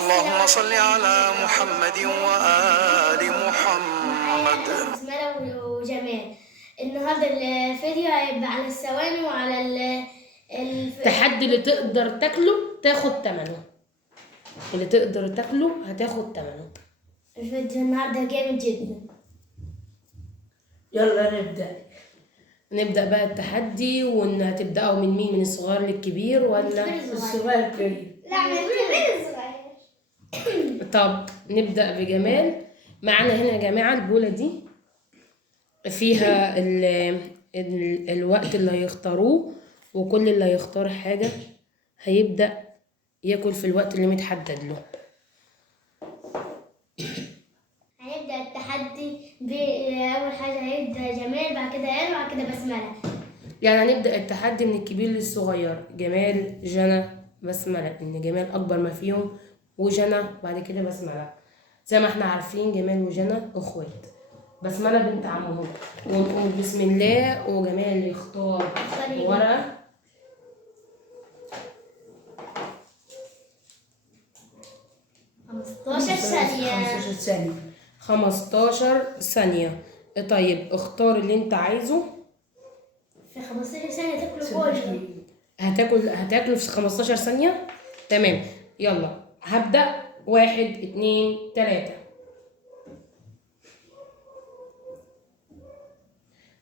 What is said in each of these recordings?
اللهم صل على محمد وآل محمد. بسملة وجمال. النهارده الفيديو هيبقى على الثواني وعلى التحدي اللي تقدر تاكله تاخد تمنه. اللي تقدر تاكله هتاخد تمنه. الفيديو النهارده جامد جدا. يلا نبدأ بقى التحدي، وان هتبدأوا من مين؟ من الصغير للكبير ولا الصغير كبير؟ لا، من الكبير الصغير. طب نبدأ بجمال. معانا هنا يا جماعة البولة دي فيها الوقت اللي هيختاروه، وكل اللي هيختار حاجة هيبدأ ياكل في الوقت اللي متحدد له. هنبدأ التحدي بأول حاجة هيبدأ جمال، بعد كده أنا، بعد كده بسملة. يعني هنبدأ التحدي من الكبير للصغير، جمال جنى بسملة، إن جمال أكبر ما فيهم، وجنى بعد كده بسملة. زي ما احنا عارفين جمال وجنى أخوات، بسملة بنت عمهم. ونقول بسم الله، وجمال يختار ورقة. 15 ثانية. 15 ثانية. 15 ثانية. طيب اختار اللي انت عايزه. في 15 ثانية تاكلوا كله. هتاكله في 15 ثانية. تمام، يلا هبدأ. 1 2 3.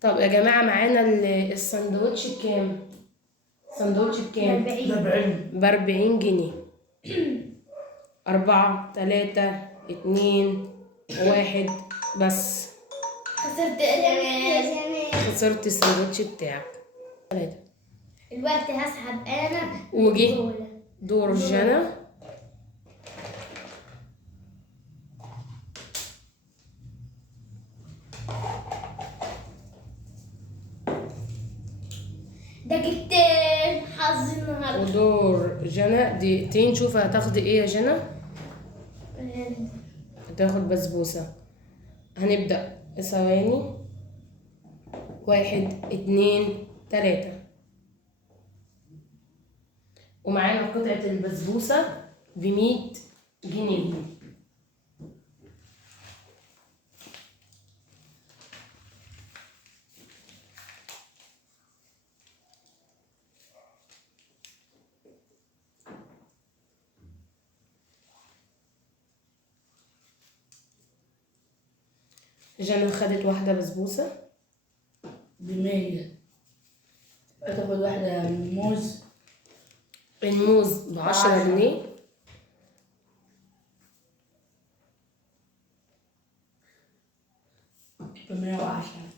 طب يا جماعة معانا الساندوتش بكام؟ ساندوتش بكام؟ 40 ب40 جنيه. 4 3 2 1. بس خسرت جمال. خسرت الساندوتش بتاعك. 3. الوقت هسحب أنا وجي البولة. دور جنى. دقيقتين حظ النهارده. ودور جنى دقيقتين. شوف هتاخدي ايه يا جنى؟ هتاخد بسبوسة. هنبدأ ثواني. 1 2 3. ومعانا قطعة البسبوسة ب100 جنيه. جنى خدت واحدة بسبوسة ب100. هتاخد واحدة موز. الموز ب10 جنيه. ب110.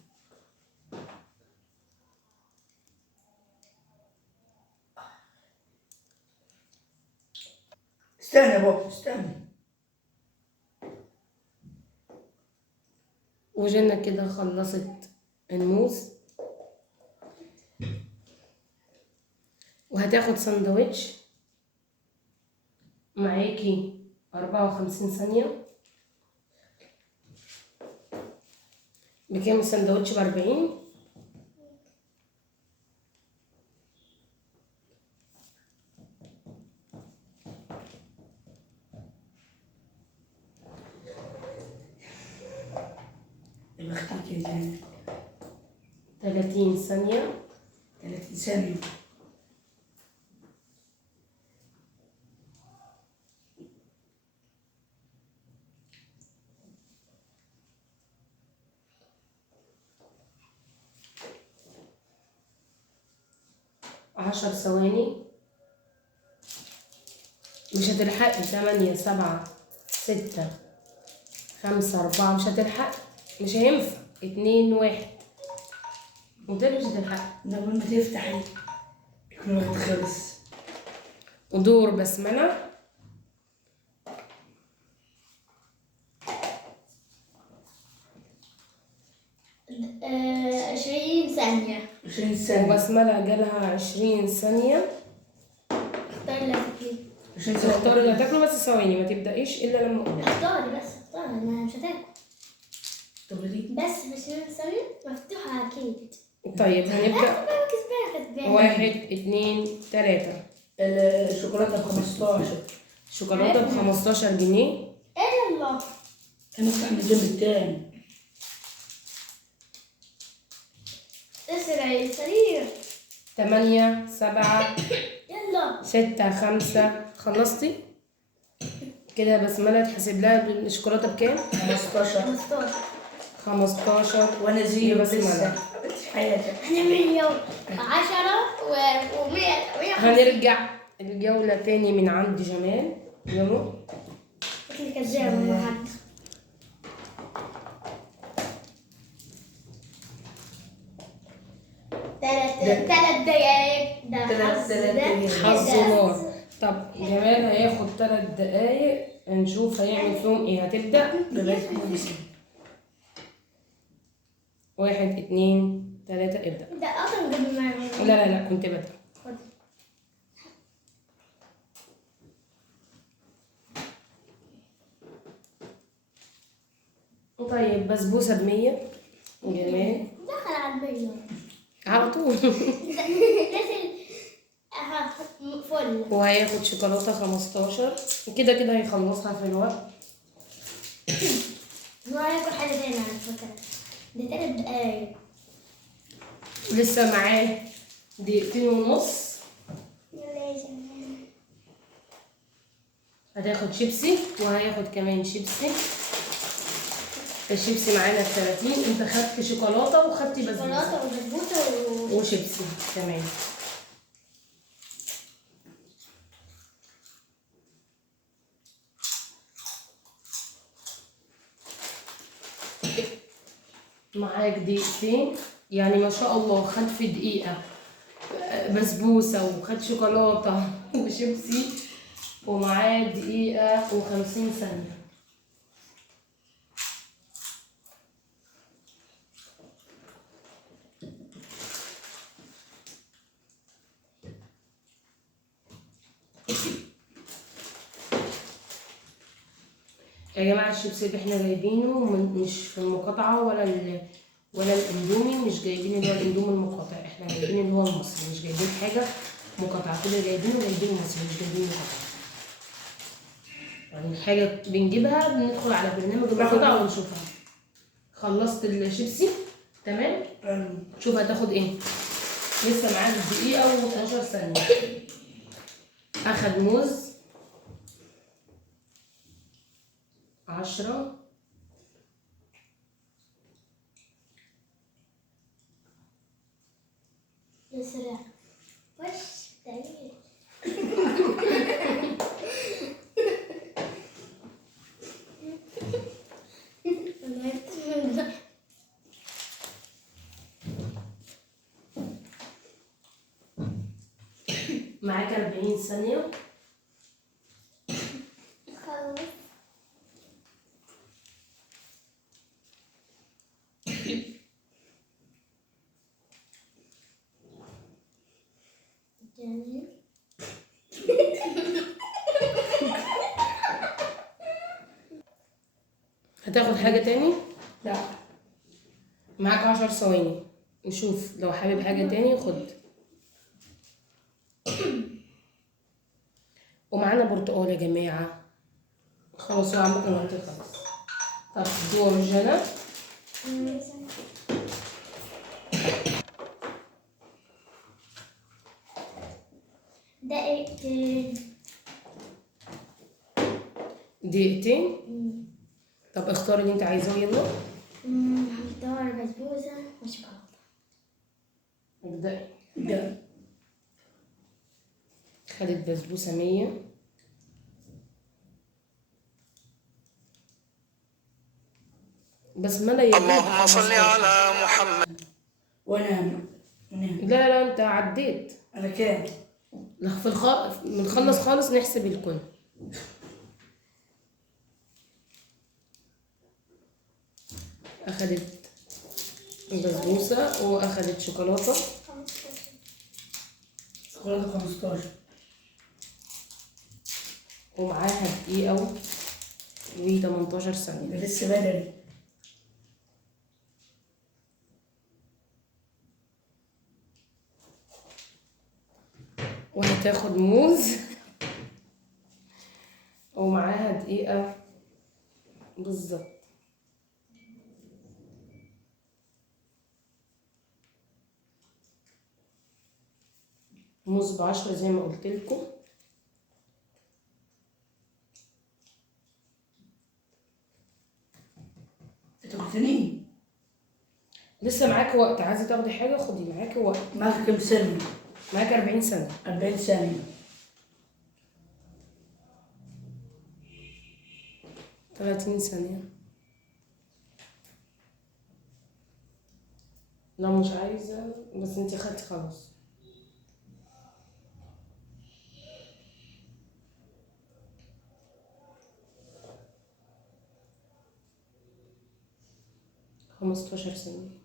استنى يا بابا استنى. وجنى كده خلصت الموز، وهتاخد سندوتش. معاكي 54 ثانية. بكام السندوتش؟ ب40. يبقى اخترت ايه تاني؟ 30 ثانية. 30 ثانية. عشر ثواني. مش هتلحقي. 8 7 6 5 4. مش هتلحقي، مش هينفع. 2 1. قلتلك مش هتلحقي. ده قبل ما تفتح يكون الوقت خلص. ودور بسملة. آه، 20 ثانية. 20 ثانية. وبسملة جالها 20 ثانية. اختار لك ايه؟ 20 ثانية. تختاري اللي هتاكله، بس ثواني ما تبدأيش إلا لما أقولك. اختاري بس، اختاري، ما مش هتاكل. طب ليه؟ بس في 20 ثانية مفتوحة أكيد. طيب هنبدأ. كسبانة. 1 2 3. الشوكولاتة ب15. شوكولاتة ب15 جنيه. ايه يلا. أنا أفتح من الجنب التاني. اسرع يا سريع. 8 7 يلا. 6 5. خلصتي كده بسملة. تحسب لها الشوكولاتة بكام؟ 15. 15. 15. وأنا زيرو بسملة. لسه. في حياتك. احنا 110 و100. هنرجع الجولة تاني من عند جمال. يلا. شكلي كذاب النهارده. 3 دقايق. ده تلات دقايق. حظ ده. نار. طب جمال هياخد 3 دقايق نشوف هيعمل فيهم ايه. هتبدأ. لغاية ما نسيب. 1 2 3 ابدأ. ده اصلا قبل ما لا كنت بدأ. خد. طيب بسبوسة ب100. جمال دخل على البيض. على طول. نزل. اها فل. وهياخد شوكولاتة 15. كده هيخلصها في الوقت. هو هياكل حاجة تانية على فكرة. ده 3 دقايق. لسه معاه 2.5 دقيقة. يلا يا جماعة. هتاخد شيبسي وهياخد كمان شيبسي. الشيبسي معانا ب30. انت خدت شوكولاتة وخدت بسبوسة شوكولاتة وبسبوسة وشيبسي كمان. معاك 2 دقيقة. يعني ما شاء الله خد في دقيقة بسبوسة وخد شوكولاتة وشيبسي، ومعاه 1 دقيقة و50 ثانية. يا جماعة الشيبسي اللي احنا جايبينه مش في المقاطعة ولا الاندومي. مش جايبين اللي هو الاندومي المقاطع، احنا جايبين اللي هو المصري. مش جايبين حاجة مقاطعة، كل اللي جايبينه مصري، مش جايبين مقاطعة. يعني حاجة بنجيبها بندخل على برنامج المقاطعة ونشوفها. خلصت الشيبسي تمام. شوف هتاخد ايه. لسه معاك 1 دقيقة و12 ثانية. اخد موز 10. اسرع. وش دقيق. معاك 40 ثانية. خلص. جميل. هتاخد حاجة تاني؟ لا. معاك 10 ثواني. وشوف لو حابب حاجة تاني خد. ومعانا برتقال يا جماعة. خلاص هو عامة الوقت خلص. طب دور جنى. دقيقتين. 2 دقيقة. طب اختار اللي انت عايزاه يلا. هختار بسبوسة وشوكولاتة. ابدأي. ده خدت بسبوسة 100. بسملة يا اللهم صل على محمد. ونام. لا انت عديت. أنا كام؟ لا بنخلص خالص نحسب الكل. اخدت بسبوسة واخدت شوكولاتة. شوكولاتة 15. ومعاها 1 دقيقة و18 ثانية. لسه بدري. وهتاخد موز ومعاها دقيقة بالظبط. موز ب10 زي ما قلت لكم. انت قلت لي لسه معاكي وقت، عايزة تاخدي حاجة خدي معاكي وقت. معك كم سنة؟ معاك 40 ثانية. 40 ثانية. 30 ثانية. لو مش عايزة بس انتي خدتي خلاص. خمستاشر ثانية.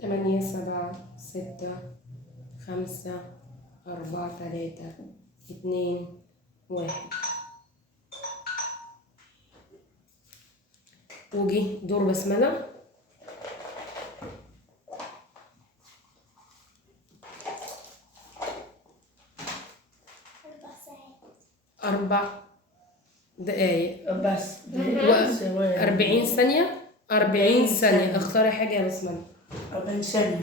8 7 6 5 4 3 2 1. وجي دور بسملة. أربع دقايق بس وقت 40 ثانية. 40 ثانية. اختاري حاجة يا بسملة. 40 ثانية.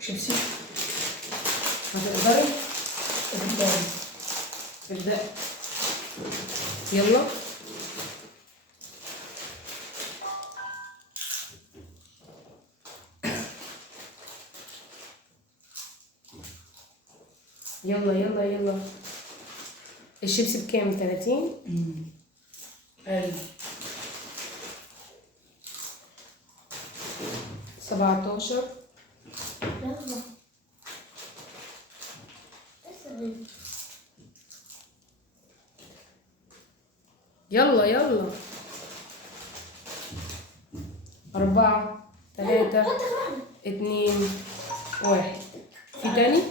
شيبسي. هتقدري؟ ابدأي. يلا. يلا يلا يلا. الشيبسي بكام؟ 30؟ ايوه. 17. يلا يلا. 4 3 2 1. في تاني؟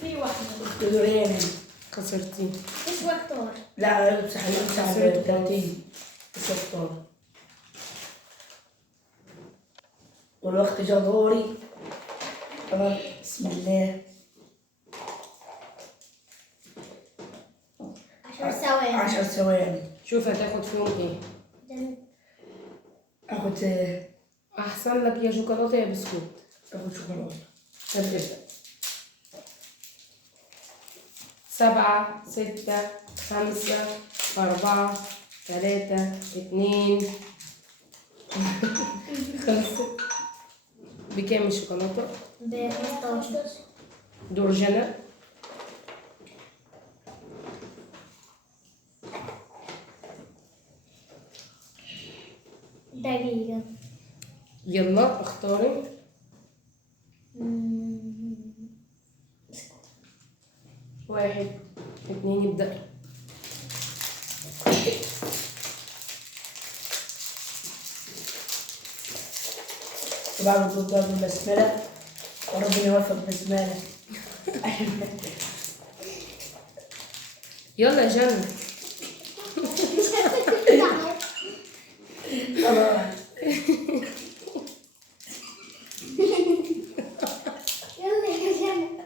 في واحدة. دورين. خسرتي. ايش وقتها؟ لا امسح امسح 30. مش اختار. والوقت جا دوري. تمام. بسم الله. 10 ثواني. 10 ثواني. شوف هتاخد فيهم ايه. اخد احسن لك يا شوكولاتة يا بسكوت. اخد شوكولاتة. ابدأ. 7 6 5 4 3 2 5. بكام الشوكولاتة؟ ب 15. دور جنى. دقيقة. يلا اختاري. 1 2 ابدأي. وبعمل بالضبط بالبسملة وربنا يوفق بسملة. يلا يا جنى. خلاص. يلا يا جنى.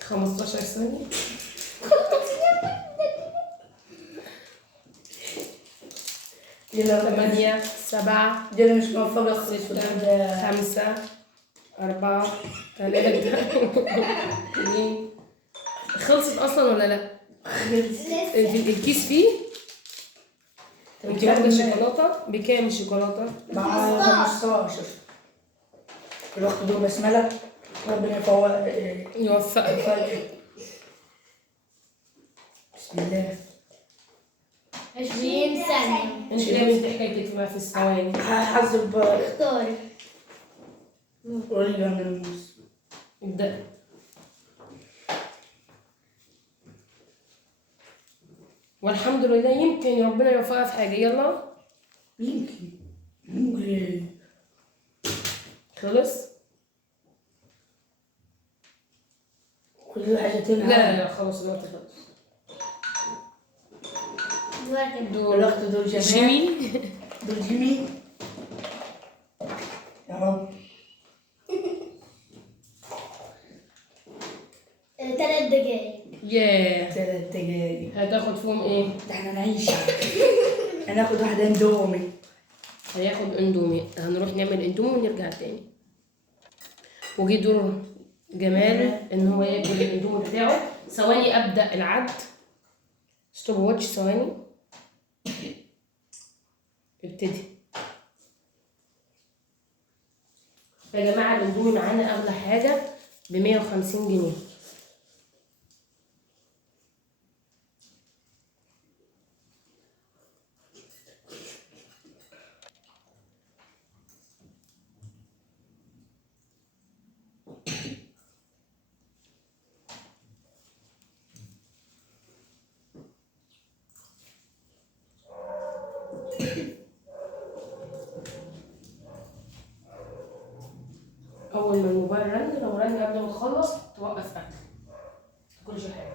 خمستاشر ثانية. 8 7 دي مش موفقة خالص. 6 5 4 3 2. خلصت اصلا ولا لا؟ الكيس فيه. انت واخده شوكولاته بكام الشوكولاته؟ مع 15. الوقت دول بسملة ربنا يوفقك. بسم الله. 20 ثانية. انت لازم حكايتك ما في الثواني. هحسب اختاري. قريبة من الموز. ابدأ. والحمد لله يمكن ربنا يوفقها في حاجة. يلا. يمكن. ممكن. خلص. كل حاجة لا تلعب. لا لا خلاص الوقت خلص. دورك. دول دول جمال. جيمي. دول جيمي. يا رب. 3 دقايق. ياه 3 دقايق. هتاخد فيهم ايه؟ ده احنا نعيش. هناخد واحدة اندومي. هياخد اندومي. هنروح نعمل اندومي ونرجع تاني. وجي دور جمال ان هو ياكل الاندومي بتاعه. ثواني ابدا العد. ستوب واتش ثواني. ابتدي. يا جماعه الاندومي معانا اغلى حاجه ب 150 جنيه. اول ما الموبايل رن، لو رن قبل ما تخلص توقف اكل. تاكلش حاجه.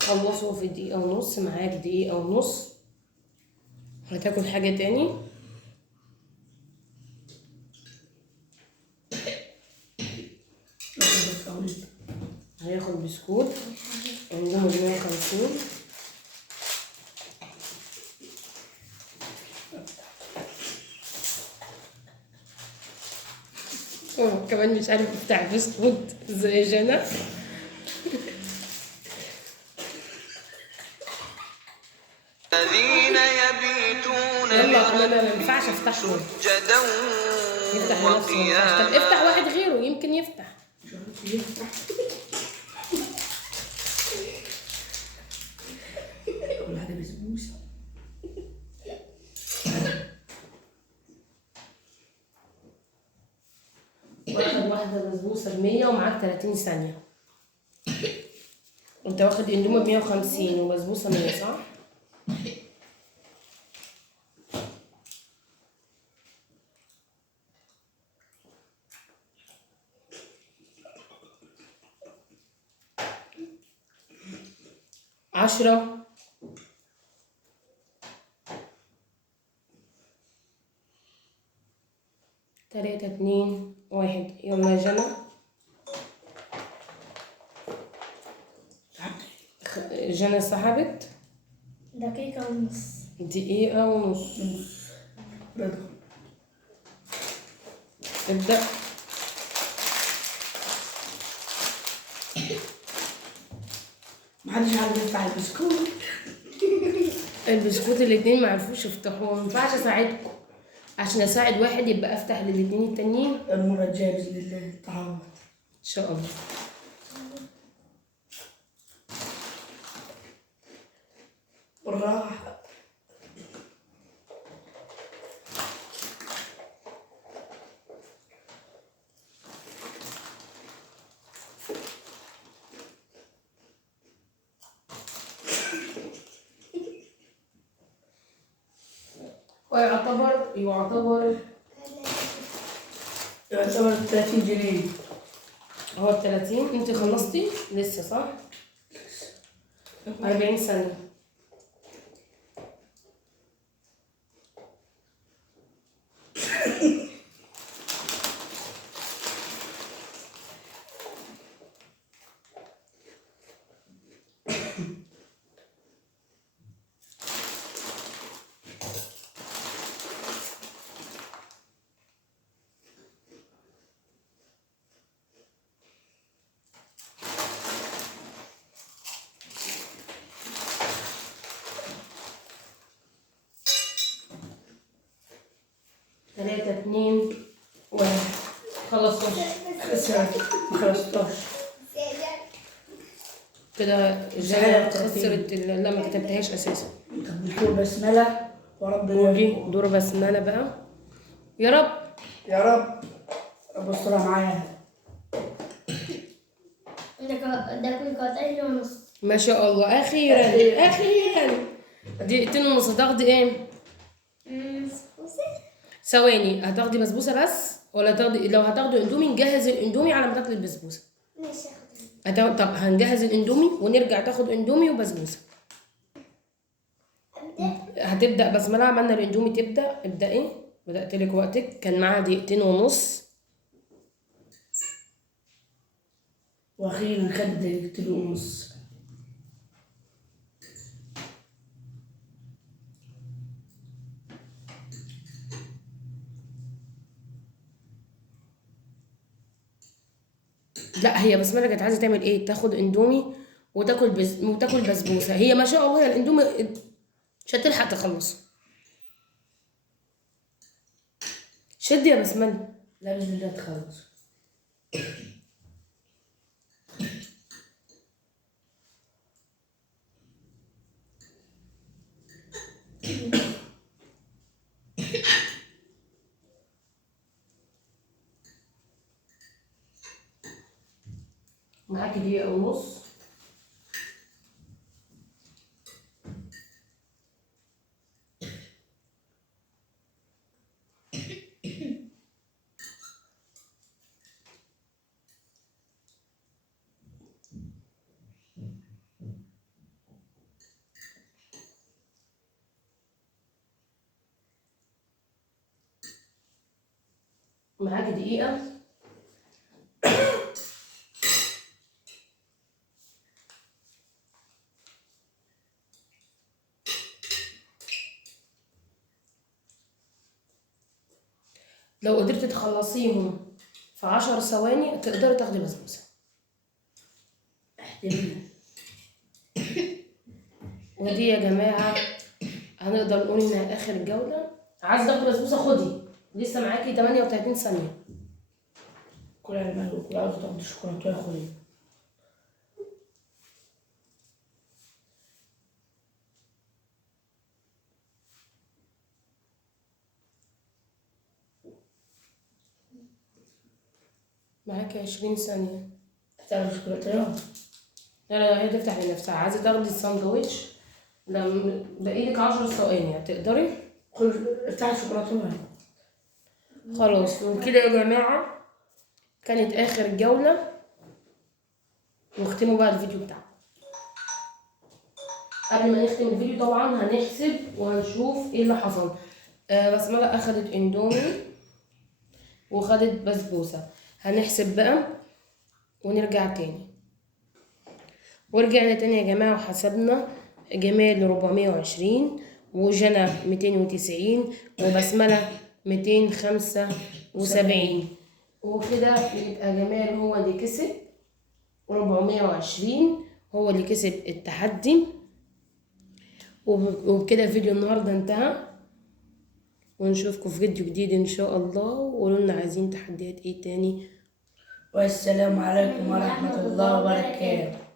خلصوا في دقيقة ونص. معاك دقيقة ونص. هتاكل حاجة تاني؟ هياخد بسكوت. عندهم 150. كمان مش عارف يفتح بسكوت زي جنى. الذين يبيتون يلا انا ما ينفعش افتح له. سجدا يفتح لنفسه ما ينفعش. طب افتح واحد غيره يمكن يفتح. كل حاجة بسبوسة. واخد واحدة بسبوسة ب100 ومعاك 30 ثانية. انت واخد اندومي ب150 وبسبوسة 100 صح؟ عشرة. 3 2 1. يلا يا جنى. جنى سحبت. دقيقة ونص. دقيقة ونص. رضا. ابدأ. محدش عارف يفتح البسكوت. البسكوت الاتنين معرفوش يفتحوه. مينفعش اساعدكم. عشان اساعد واحد يبقى افتح للاتنين التانيين. المرة الجاية بإذن الله تعوض. ان شاء الله. بالراحة. ويعتبر يعتبر 30 جنيه. هو 30. انت خلصتي لسه صح؟ 40 ثانية. ثلاثة 2 1. خلصوا. لسه ما خلصتهاش. كده جنى خسرت لا ما كتبتهاش اساسا. طب نقول بسملة ورب قولي دور بسملة بقى. يا رب. يا رب. رب استرها معايا. ده كل قطعين ونص. ما شاء الله اخيرا اخيرا. دقيقتين ونص. هتاخدي ايه؟ بسبوسة. ثواني، هتاخدي بسبوسه بس ولا تاخدي؟ لو هتاخدي اندومي نجهز الاندومي على ما تاكلي البسبوسه. ماشي. طب هنجهز الاندومي ونرجع تاخد اندومي وبسبوسه. هتبدا بسمله. عملنا الاندومي. ابدأي. بدأت لك وقتك. كان معاها دقيقتين ونص. واخيرا خدت دقيقتين ونص. لا هي بسمله كانت عايزه تعمل ايه؟ تاخد اندومي وتاكل بسبوسه. هي ما شاء الله الاندومي مش هتلحق تخلصه. شدي يا بسمله. لا بإذن الله تخلص. معاكي دقيقه ونص. معاكي دقيقة. لو قدرتي تخلصيهم في 10 ثواني تقدري تاخدي بسبوسة. احتمال. ودي يا جماعة هنقدر نقول انها اخر جولة. عايز تاخدي بسبوسة خدي. لسه معاكي 38 ثانية. كل على بالك كل عاوزة تاخد الشوكولاتة خدي. معاكي 20 ثانية. هتاخد الشوكولاتة؟ لا لا، هي تفتح لنفسها. عايزة تاخدي الساندوتش لما بقيلك 10 ثواني هتقدري. افتحي الشوكولاتة. خلاص وكده يا جماعة كانت آخر جولة. نختموا بقى الفيديو بتاعنا. قبل ما نختم الفيديو طبعا هنحسب وهنشوف ايه اللي حصل. بسملة أخدت اندومي وخدت بسبوسة. هنحسب بقى ونرجع تاني. ورجعنا تاني يا جماعة وحسبنا. جمال 420 وجنى 290 وبسملة 275. وكده يبقى جمال هو اللي كسب. 420 هو اللي كسب التحدي. وبكده فيديو النهارده انتهى. ونشوفكم في فيديو جديد ان شاء الله. وقولوا لنا عايزين تحديات ايه تاني. والسلام عليكم ورحمة الله وبركاته.